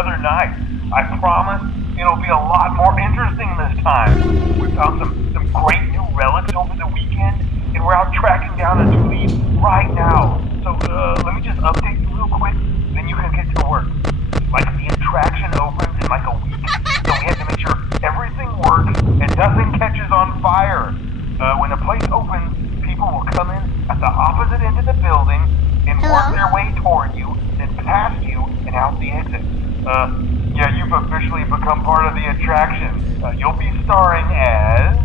other night. I promise it'll be a lot more interesting this time. We found some great new relics over the weekend, and we're out tracking down a new lead right now. So let me just update you real quick, then you can get to work. Like, the attraction opens in like a week, so we have to make sure everything works and nothing catches on fire. When the place opens, people will come in at the opposite end of the building and work their way toward you, then past you and out the exit. Yeah, you've officially become part of the attraction. You'll be starring as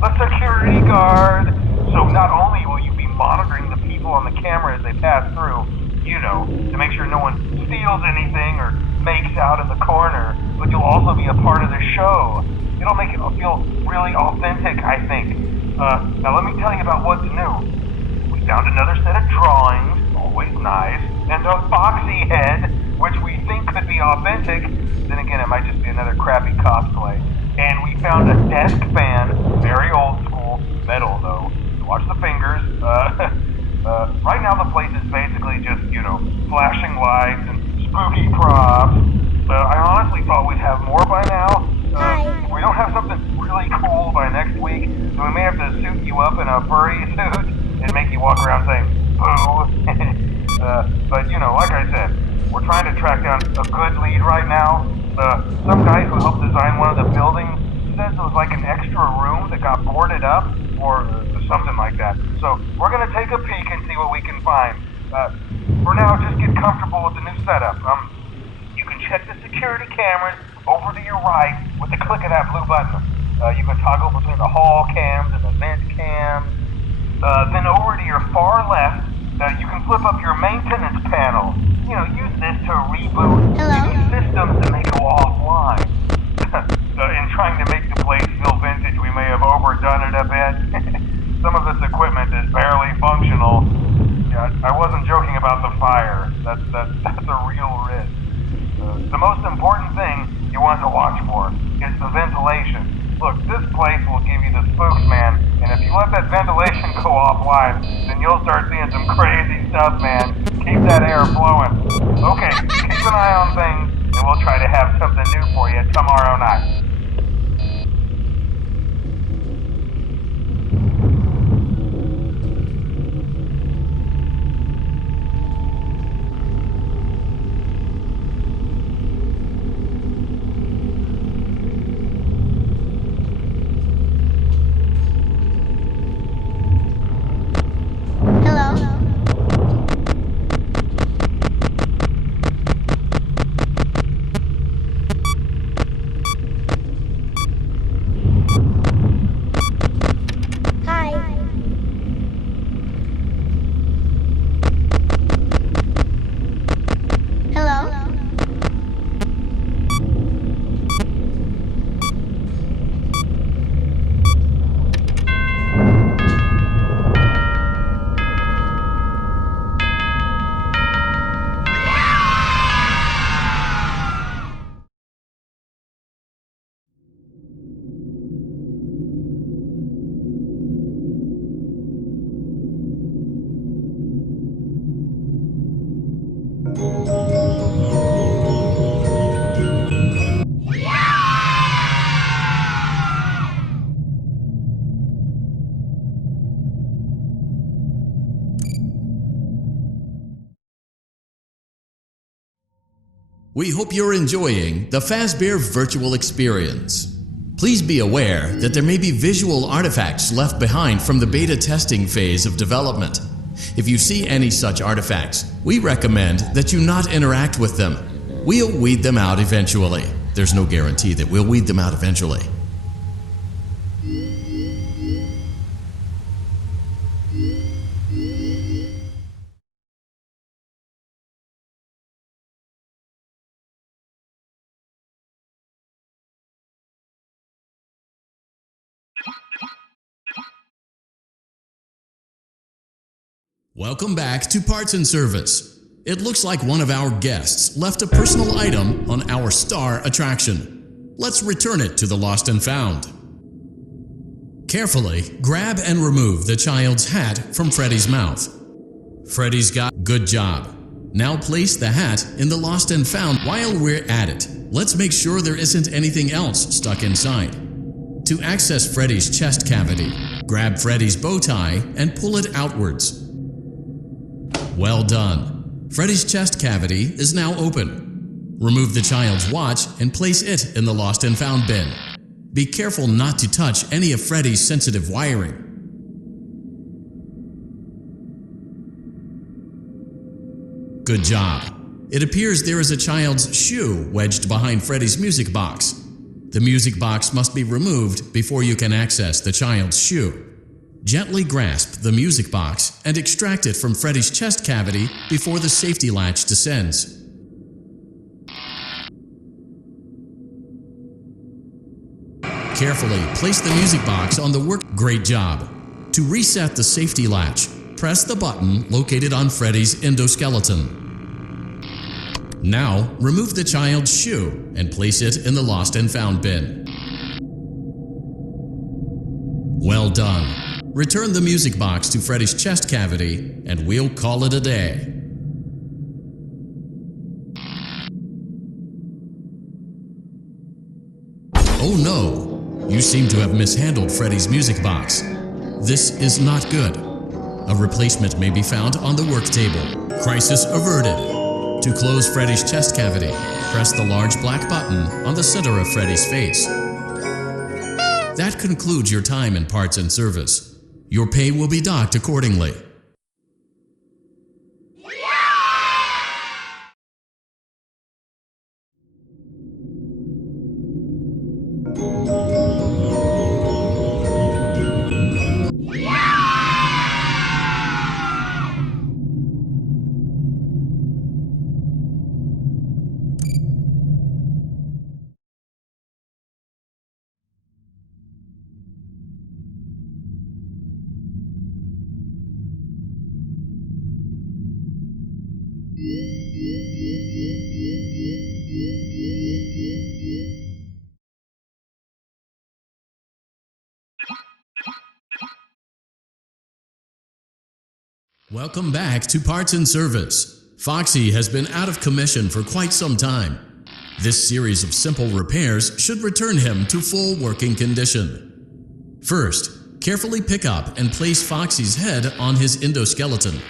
a security guard. So not only will you be monitoring the people on the camera as they pass through, you know, to make sure no one steals anything or makes out in the corner, but you'll also be a part of the show. It'll make it feel really authentic, I think. Now let me tell you about what's new. We found another set of drawings, always nice, and a foxy head, which we think could be authentic. Then again, it might just be another crappy cosplay. And we found a desk fan, very old school, metal though. So watch the fingers. Right now the place is basically just, you know, flashing lights and spooky props. I honestly thought we'd have more by now. If we don't have something really cool by next week, then we may have to suit you up in a furry suit and make you walk around saying, boo. But, you know, like I said, we're trying to track down a good lead right now. Some guy who helped design one of the buildings says it was like an extra room that got boarded up, or something like that. So we're going to take a peek and see what we can find. For now, just get comfortable with the new setup. You can check the security cameras over to your right with the click of that blue button. You can toggle between the hall cams and the vent cams. Then over to your far left, you can flip up your maintenance panel. You know, use this to reboot any systems that may go offline. In trying to make the place feel vintage, we may have overdone it a bit. Some of this equipment is barely functional. Yeah, I wasn't joking about the fire. That's a real risk. The most important thing you want to watch for is the ventilation. Look, this place will give you the spooks, man, and if you let that ventilation go offline, then you'll start seeing some crazy stuff, man. Keep that air flowing. Okay, keep an eye on things, and we'll try to have something new for you tomorrow night. We hope you're enjoying the Fazbear virtual experience. Please be aware that there may be visual artifacts left behind from the beta testing phase of development. If you see any such artifacts, we recommend that you not interact with them. We'll weed them out eventually. There's no guarantee that we'll weed them out eventually. Welcome back to Parts and Service. It looks like one of our guests left a personal item on our star attraction. Let's return it to the Lost and Found. Carefully grab and remove the child's hat from Freddy's mouth. Freddy's got good job. Now place the hat in the lost and found. While we're at it, let's make sure there isn't anything else stuck inside. To access Freddy's chest cavity, grab Freddy's bow tie and pull it outwards. Well done. Freddy's chest cavity is now open. Remove the child's watch and place it in the lost and found bin. Be careful not to touch any of Freddy's sensitive wiring. Good job. It appears there is a child's shoe wedged behind Freddy's music box. The music box must be removed before you can access the child's shoe. Gently grasp the music box and extract it from Freddy's chest cavity before the safety latch descends. Carefully place the music box on the work. Great job. To reset the safety latch, press the button located on Freddy's endoskeleton. Now, remove the child's shoe and place it in the lost and found bin. Well done. Return the music box to Freddy's chest cavity and we'll call it a day. Oh no! You seem to have mishandled Freddy's music box. This is not good. A replacement may be found on the work table. Crisis averted. To close Freddy's chest cavity, press the large black button on the center of Freddy's face. That concludes your time in parts and service. Your pay will be docked accordingly. Welcome back to Parts and Service. Foxy has been out of commission for quite some time. This series of simple repairs should return him to full working condition. First, carefully pick up and place Foxy's head on his endoskeleton.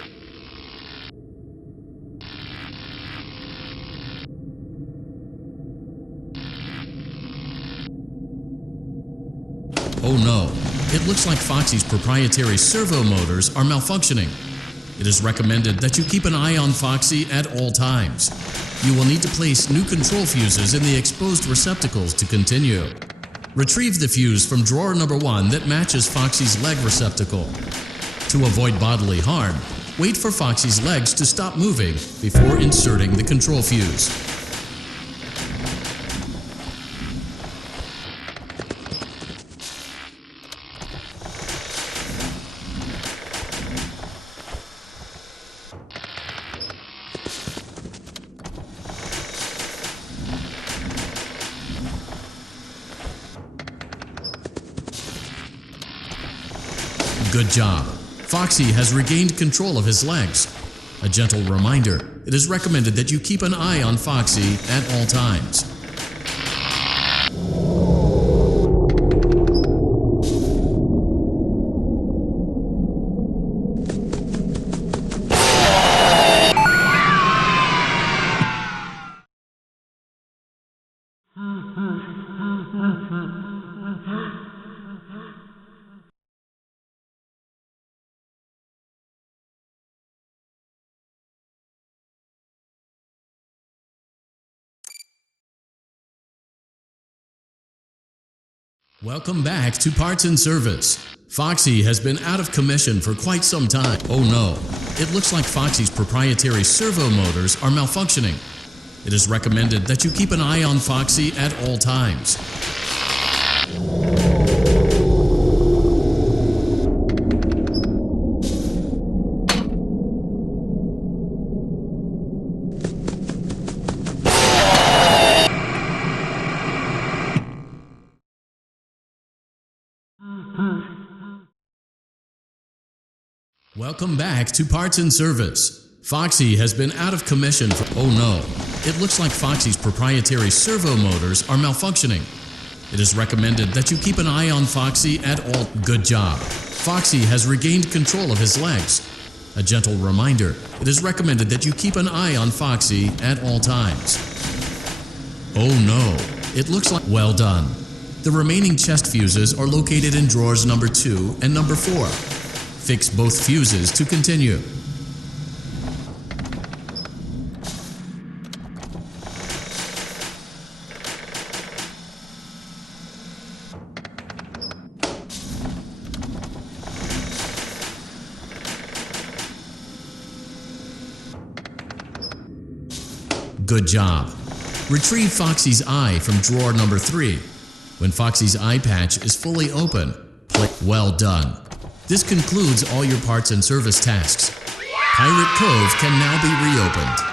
Oh no, it looks like Foxy's proprietary servo motors are malfunctioning. It is recommended that you keep an eye on Foxy at all times. You will need to place new control fuses in the exposed receptacles to continue. Retrieve the fuse from drawer number 1 that matches Foxy's leg receptacle. To avoid bodily harm, wait for Foxy's legs to stop moving before inserting the control fuse. Good job. Foxy has regained control of his legs. A gentle reminder, it is recommended that you keep an eye on Foxy at all times. Welcome back to Parts and Service. Foxy has been out of commission for quite some time. Oh no, it looks like Foxy's proprietary servo motors are malfunctioning. It is recommended that you keep an eye on Foxy at all times. Welcome back to Parts and Service. Foxy has been out of commission for... Oh no. It looks like Foxy's proprietary servo motors are malfunctioning. It is recommended that you keep an eye on Foxy at all... Good job. Foxy has regained control of his legs. A gentle reminder, it is recommended that you keep an eye on Foxy at all times. Oh no. It looks like... Well done. The remaining chest fuses are located in drawers number 2 and number 4. Fix both fuses to continue. Good job. Retrieve Foxy's eye from drawer number 3. When Foxy's eye patch is fully open, well done. This concludes all your parts and service tasks. Pirate Cove can now be reopened.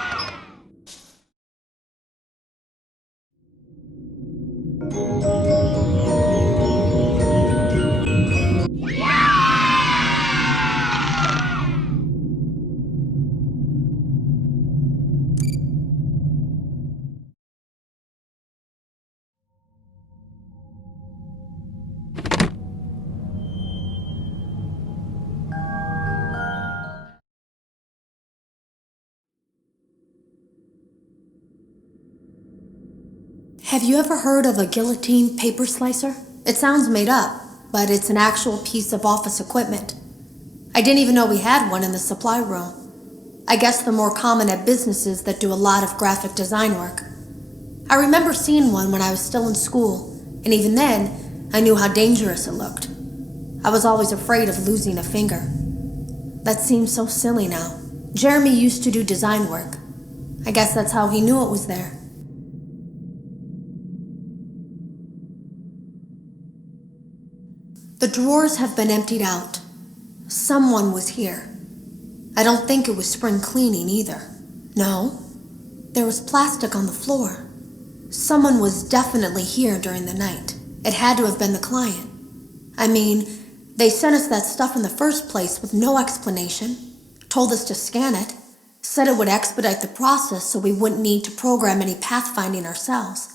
Have you ever heard of a guillotine paper slicer? It sounds made up, but it's an actual piece of office equipment. I didn't even know we had one in the supply room. I guess they're more common at businesses that do a lot of graphic design work. I remember seeing one when I was still in school, and even then, I knew how dangerous it looked. I was always afraid of losing a finger. That seems so silly now. Jeremy used to do design work. I guess that's how he knew it was there. The drawers have been emptied out. Someone was here. I don't think it was spring cleaning either. No, there was plastic on the floor. Someone was definitely here during the night. It had to have been the client. I mean, they sent us that stuff in the first place with no explanation, told us to scan it, said it would expedite the process so we wouldn't need to program any pathfinding ourselves.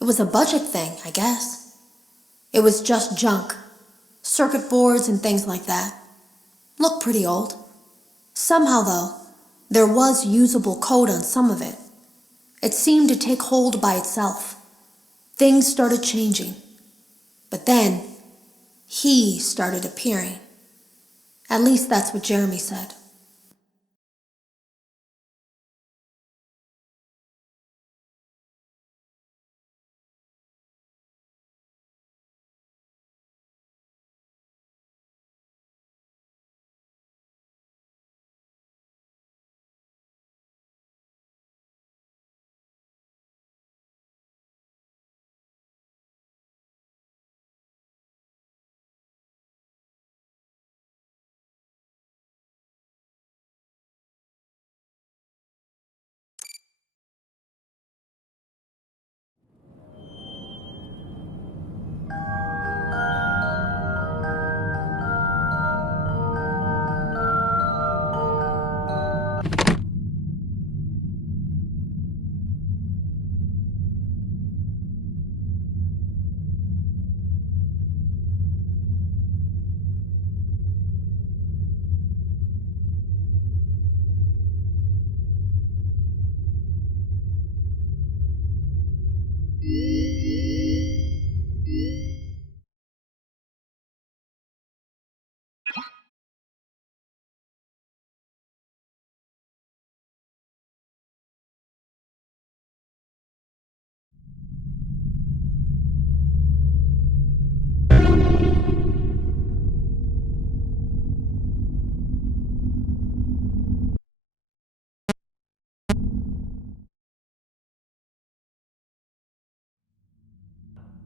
It was a budget thing, I guess. It was just junk. Circuit boards and things like that. Looked pretty old. Somehow, though, there was usable code on some of it. It seemed to take hold by itself. Things started changing. But then, he started appearing. At least that's what Jeremy said.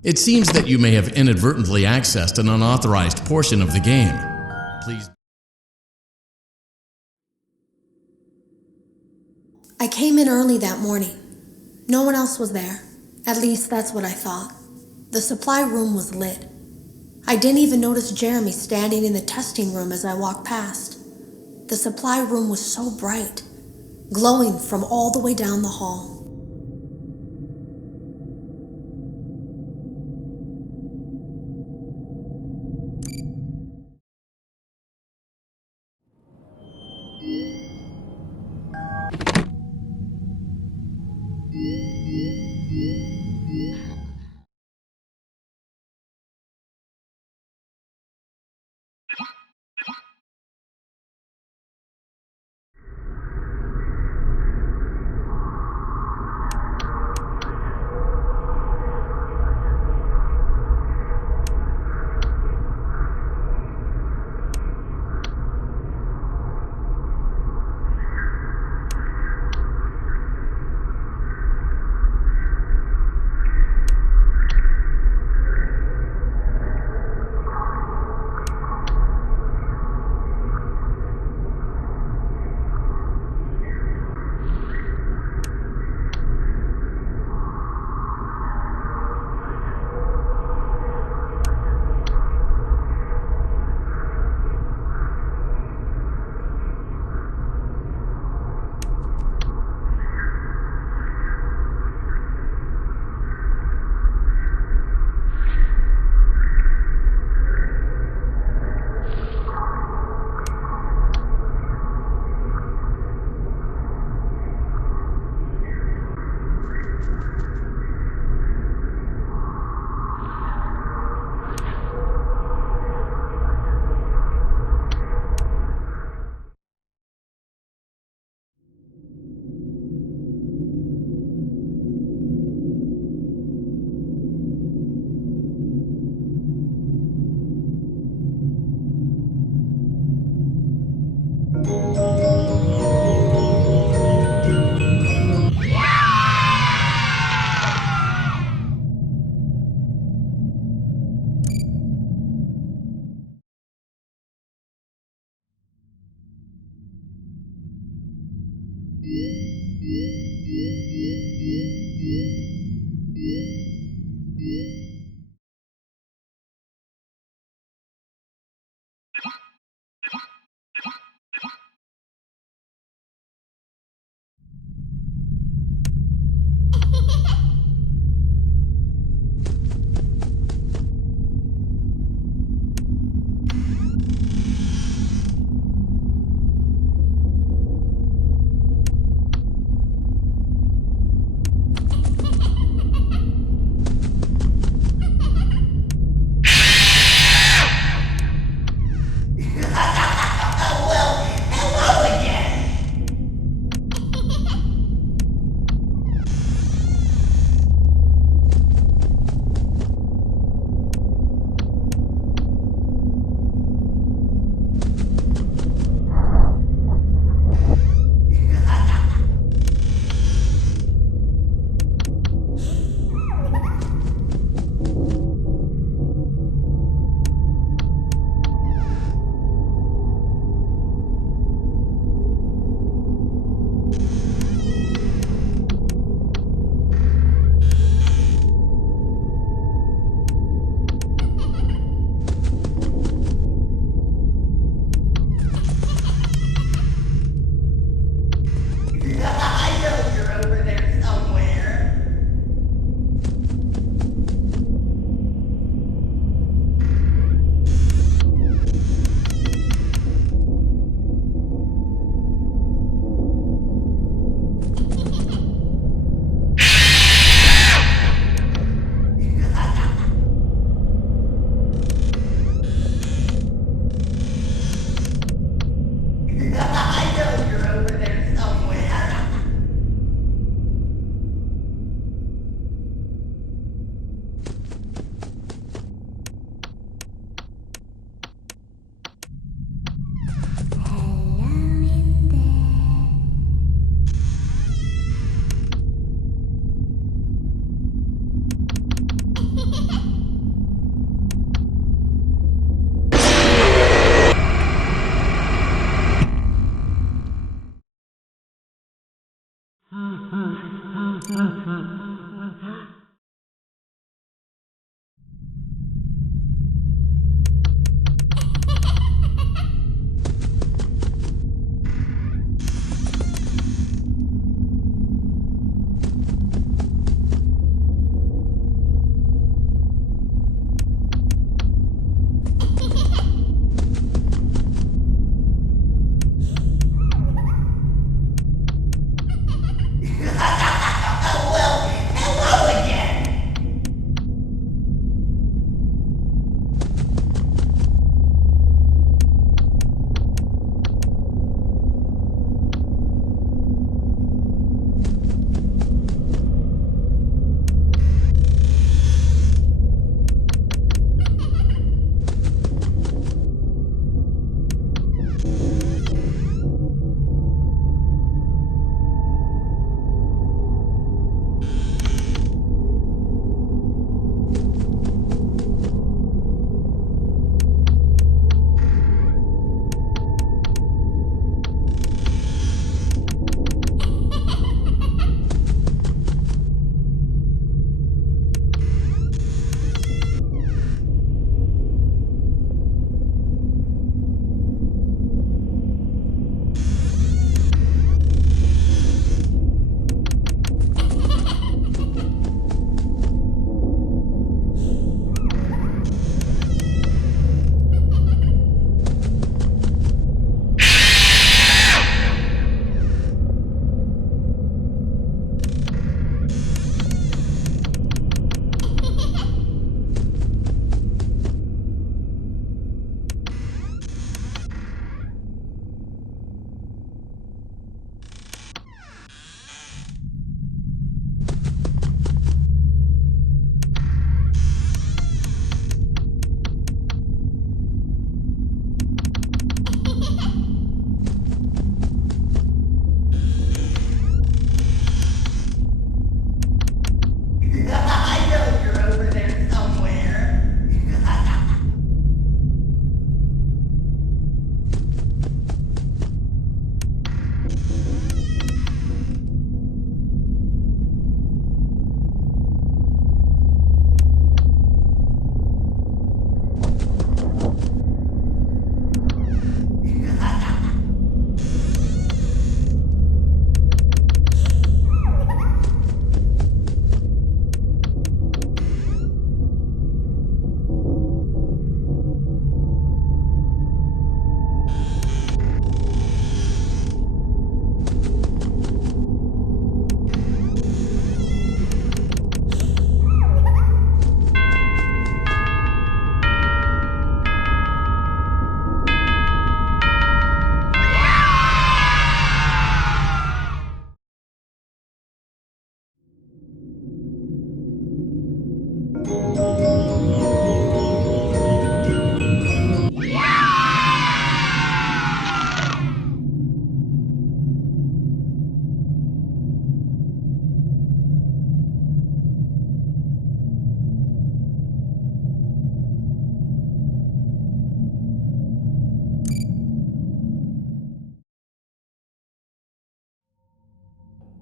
It seems that you may have inadvertently accessed an unauthorized portion of the game. Please. I came in early that morning. No one else was there. At least that's what I thought. The supply room was lit. I didn't even notice Jeremy standing in the testing room as I walked past. The supply room was so bright. glowing from all the way down the hall.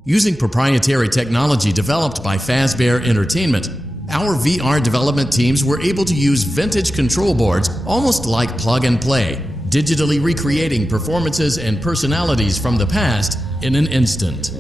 Using proprietary technology developed by Fazbear Entertainment, our VR development teams were able to use vintage control boards almost like plug and play, digitally recreating performances and personalities from the past in an instant.